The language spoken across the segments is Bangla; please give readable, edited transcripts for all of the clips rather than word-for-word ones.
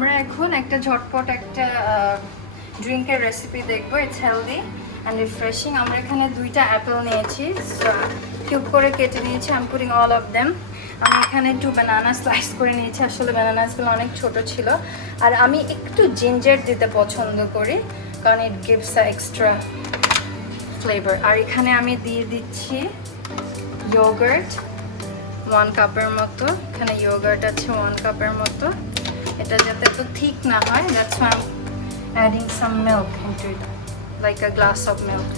আমরা এখন একটা ঝটপট একটা ড্রিঙ্কের রেসিপি দেখবো। It's healthy and refreshing. আমরা এখানে 2টা অ্যাপেল নিয়েছি, কিউব করে কেটে নিয়েছি। I am putting all of them. আমি এখানে 2 বানানা স্লাইস করে নিয়েছি। আসলে বানানাসগুলো অনেক ছোট ছিল। আর আমি একটু জিঞ্জার দিতে পছন্দ করি, কারণ it gives a extra flavour. আর এখানে আমি দিয়ে দিচ্ছি ইয়োগার্ট 1 কাপের মতো। এখানে ইয়োগার্ট আছে 1 কাপের মতো। এটা যাতে তো ঠিক না হয়, that's why I am adding some milk into it, like a glass of milk.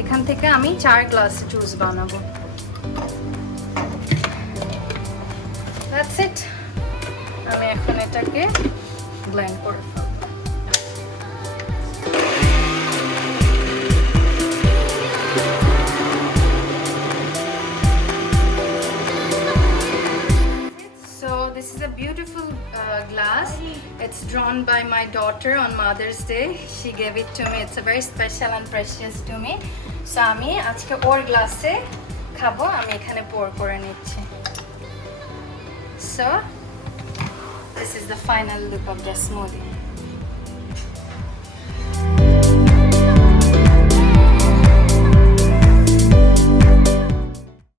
এখান থেকে আমি 4 গ্লাস জুস বানাবো। That's it. আমি এখন এটাকে ব্লেন্ড করে ফেলবো। This is a beautiful glass. It's drawn by my daughter on Mother's Day. She gave it to me. It's a very special and precious to me. So আমি আজকে ওর গ্লাসে খাবো। আমি এখানে pour করে নিচ্ছি। So this is the final look of the smoothie.